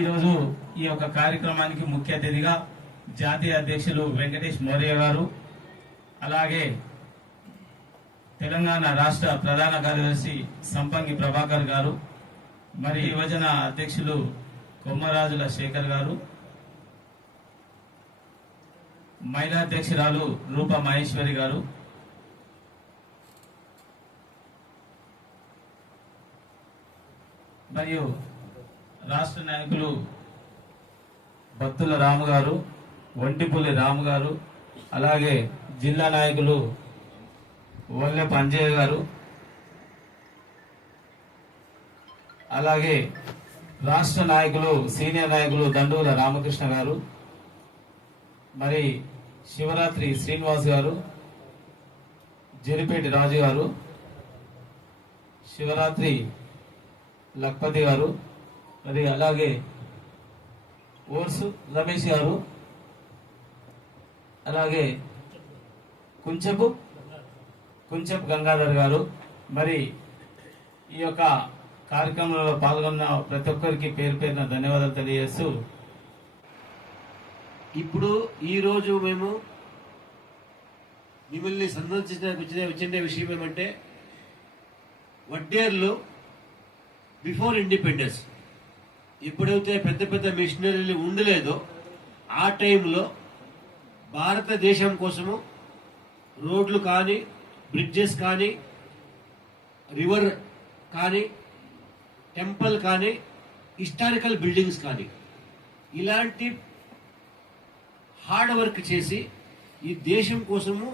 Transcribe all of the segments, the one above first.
ఈరోజు ఈ యొక్క కార్యక్రమానికి ముఖ్య అతిథిగా జాతీయ అధ్యక్షులు వెంకటేష్ మౌర్య గారు అలాగే తెలంగాణ రాష్ట్ర ప్రధాన కార్యదర్శి సంపంగి ప్రభాకర్ గారు మరి యువజన అధ్యక్షులు కొమ్మరాజుల శేఖర్ గారు మహిళా అధ్యక్షురాలు రూప మహేశ్వరి గారు మరియు రాష్ట్ర నాయకులు బత్తుల రాము గారు ఒంటిపుల్లి రాము గారు అలాగే జిల్లా నాయకులు వల్లె పంజయ్య గారు అలాగే రాష్ట్ర నాయకులు సీనియర్ నాయకులు దండూల రామకృష్ణ గారు మరి శివరాత్రి శ్రీనివాస్ గారు జరిపేటి రాజు గారు శివరాత్రి లక్పతి గారు మరి అలాగే ఓర్సు రమేష్ గారు అలాగే కుంచెపు కుంచెపు గంగాధర్ గారు. మరి ఈ యొక్క కార్యక్రమంలో పాల్గొన్న ప్రతి ఒక్కరికి పేరు పేరున ధన్యవాదాలు తెలియజేస్తూ ఇప్పుడు ఈరోజు మేము మిమ్మల్ని సందర్శించిన వచ్చిన వచ్చిన విషయం ఏమంటే వడ్డేర్లు బిఫోర్ ఇండిపెండెన్స్. ఎప్పుడైతే పెద్ద పెద్ద మిషనరీలు ఉండలేదో ఆ టైంలో భారతదేశం కోసము రోడ్లు కానీ బ్రిడ్జెస్ కానీ రివర్ కానీ టెంపుల్ కానీ హిస్టారికల్ బిల్డింగ్స్ కానీ ఇలాంటి హార్డ్ వర్క్ చేసి ఈ దేశం కోసము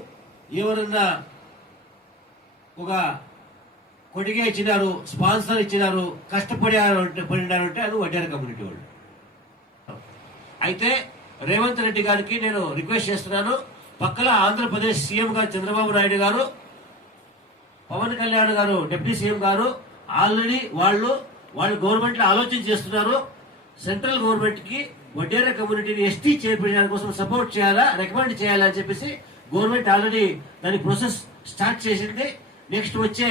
ఎవరన్నా ఒక కొడిగా ఇచ్చినారు స్పాన్సర్ ఇచ్చినారు కష్టపడారు పడినారంటే అది వడ్డారు కమ్యూనిటీ వాళ్ళు. అయితే రేవంత్ రెడ్డి గారికి నేను రిక్వెస్ట్ చేస్తున్నాను పక్కన ఆంధ్రప్రదేశ్ సీఎం గారు చంద్రబాబు నాయుడు గారు పవన్ కళ్యాణ్ గారు డిప్యూటీ సీఎం గారు ఆల్రెడీ వాళ్ళు వాళ్ళు గవర్నమెంట్లో ఆలోచన చేస్తున్నారు సెంట్రల్ గవర్నమెంట్కి వడ్డేర కమ్యూనిటీని ఎస్టీ చేర్పించడానికి కోసం సపోర్ట్ చేయాలా రికమెండ్ చేయాలా అని చెప్పేసి గవర్నమెంట్ ఆల్రెడీ దాని ప్రాసెస్ స్టార్ట్ చేసింది. నెక్స్ట్ వచ్చే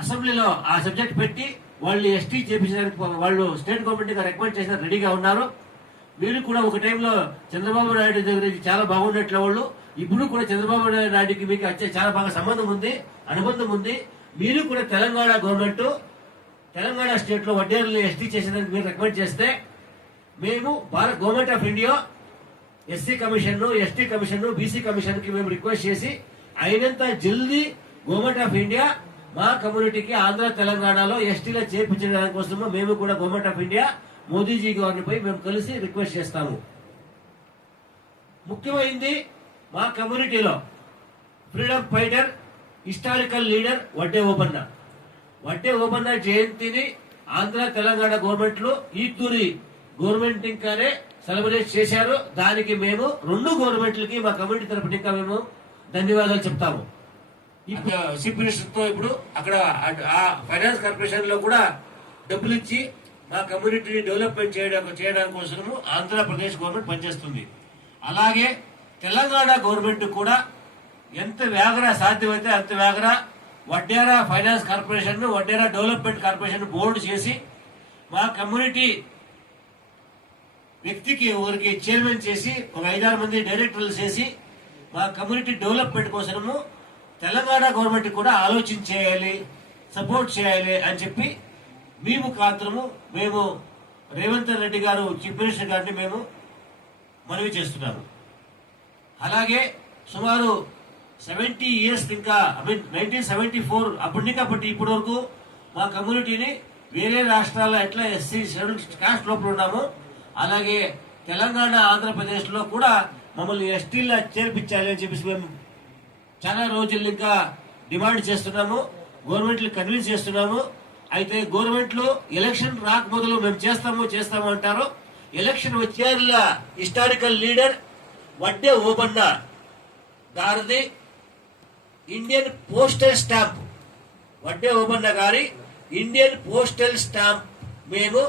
అసెంబ్లీలో ఆ సబ్జెక్ట్ పెట్టి వాళ్ళు ఎస్టీ చేపించడానికి వాళ్ళు స్టేట్ గవర్నమెంట్ రికమెండ్ చేసిన రెడీగా ఉన్నారు. మీరు కూడా ఒక టైంలో చంద్రబాబు నాయుడు దగ్గర చాలా బాగున్నట్లు వాళ్ళు. ఇప్పుడు కూడా చంద్రబాబు నాయుడుకి మీకు వచ్చే చాలా బాగా సంబంధం ఉంది అనుబంధం ఉంది. మీరు కూడా తెలంగాణ గవర్నమెంట్ తెలంగాణ స్టేట్లో ఎస్టీ చేసేదానికి మీరు రికమెండ్ చేస్తే మేము భారత government of India SC commission ST commission BC కమిషన్కి మేము రిక్వెస్ట్ చేసి అయినంత జల్దీ గవర్నమెంట్ ఆఫ్ ఇండియా మా కమ్యూనిటీకి ఆంధ్ర తెలంగాణలో ఎస్టీలో చేర్పించడం కోసము మేము కూడా గవర్నమెంట్ ఆఫ్ ఇండియా మోదీజీ గారిని పోయి మేము కలిసి రిక్వెస్ట్ చేస్తాము. ముఖ్యమైంది మా కమ్యూనిటీలో freedom fighter historical leader Vadde Obanna Vadde Obanna జయంతిని ఆంధ్ర తెలంగాణ గవర్నమెంట్లు తూరి గవర్నమెంట్ ఇంకానే సెలబ్రేట్ చేశారు. దానికి మేము రెండు గవర్నమెంట్లకి మా కమ్యూనిటీ తరపున ఇంకా మేము ధన్యవాదాలు చెప్తాము. ఇప్పుడు చీఫ్ మినిస్టర్తో ఇప్పుడు అక్కడ ఆ- ఫైనాన్స్ కార్పొరేషన్లో కూడా డబ్బులు ఇచ్చి మా కమ్యూనిటీని డెవలప్మెంట్ చేయడానికి చేయడం కోసము ఆంధ్రప్రదేశ్ గవర్నమెంట్ పనిచేస్తుంది. అలాగే తెలంగాణ గవర్నమెంట్ కూడా ఎంత వేగర సాధ్యమైతే అంత వేగర Vaddera finance corporation Vaddera development corporation board చేసి మా కమ్యూనిటీ వ్యక్తికి ఒకరికి చైర్మన్ చేసి ఒక ఐదారు మంది డైరెక్టర్లు చేసి మా కమ్యూనిటీ డెవలప్మెంట్ కోసము తెలంగాణ గవర్నమెంట్ కూడా ఆలోచన చేయాలి సపోర్ట్ చేయాలి అని చెప్పి మేము కాత్రము మేము రేవంత్ రెడ్డి గారు చీఫ్ మినిస్టర్ గారిని మేము మనవి చేస్తున్నాము. అలాగే సుమారు సెవెంటీ ఇయర్స్ ఇంకా I mean nineteen seventy four అప్పటి నుంచి అప్పటి ఇప్పటి వరకు మా కమ్యూనిటీని వేరే రాష్ట్రాల్లో ఎట్లా ఎస్సీ షెడ్యూల్ కాస్ట్ లోపల ఉన్నాము అలాగే తెలంగాణ ఆంధ్రప్రదేశ్లో కూడా మమ్మల్ని ఎస్టీలో చేర్పించాలి అని చెప్పేసి మేము చాలా రోజులు ఇంకా డిమాండ్ చేస్తున్నాము గవర్నమెంట్ కన్విన్స్ చేస్తున్నాము. అయితే గవర్నమెంట్లో ఎలక్షన్ రాక మొదలు మేము చేస్తాము చేస్తాము అంటారు. ఎలక్షన్ వచ్చేలా హిస్టారికల్ లీడర్ వడ్డే ఓబన్న గారిది Indian postal stamp. Vadde Obanna గారి ఇండియన్ పోస్టల్ స్టాంప్ మేము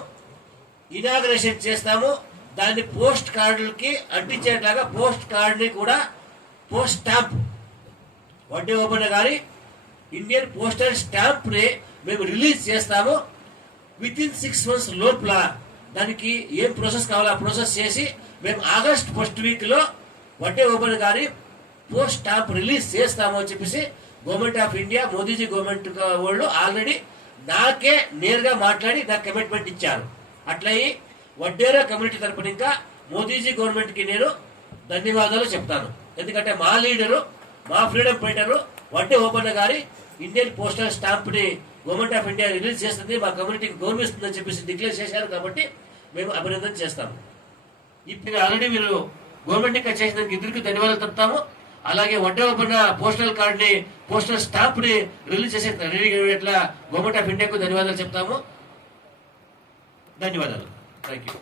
ఇనాగ్రేషన్ చేస్తాము. దాన్ని పోస్ట్ కార్డులకి అంటించేట్లాగా పోస్ట్ కార్డుని కూడా పోస్ట్ స్టాంప్ వడ్డీ ఓపెన్ గారి ఇండియన్ పోస్టల్ స్టాంప్ని మేము రిలీజ్ చేస్తాము. విత్ ఇన్ సిక్స్ మంత్స్ లోపల దానికి ఏం ప్రాసెస్ కావాలో ఆ ప్రాసెస్ చేసి మేము ఆగస్ట్ ఫస్ట్ వీక్లో వడ్డే ఓపెన్ గారి పోస్ట్ స్టాంప్ రిలీజ్ చేస్తాము అని చెప్పేసి government of India Modiji government వాళ్ళు ఆల్రెడీ నాకే నేరుగా మాట్లాడి నాకు కమిట్మెంట్ ఇచ్చారు. అట్లయి వడ్డేరా కమ్యూనిటీ తరపున ఇంకా మోదీజీ గవర్నమెంట్కి నేను ధన్యవాదాలు చెప్తాను. ఎందుకంటే మా లీడరు మా ఫ్రీడమ్ ఫైటరు వడ్డే ఓపెన్ గారి ఇండియన్ పోస్టల్ స్టాంప్ని గవర్నమెంట్ ఆఫ్ ఇండియా రిలీజ్ చేస్తుంది మా కమ్యూనిటీకి గౌరవిస్తుందని చెప్పేసి డిక్లేర్ చేశారు కాబట్టి మేము అభినందన చేస్తాము. ఇప్పుడు ఆల్రెడీ మీరు గవర్నమెంట్ ఇంకా చేసిన ఇద్దరికి ధన్యవాదాలు చెప్తాము అలాగే వడ్డే ఓపెన్ పోస్టల్ కార్డ్ని పోస్టల్ స్టాంప్ని రిలీజ్ చేసే రెడీ గవర్నమెంట్ ఆఫ్ ఇండియాకు ధన్యవాదాలు చెప్తాము. ధన్యవాదాలు. Thank you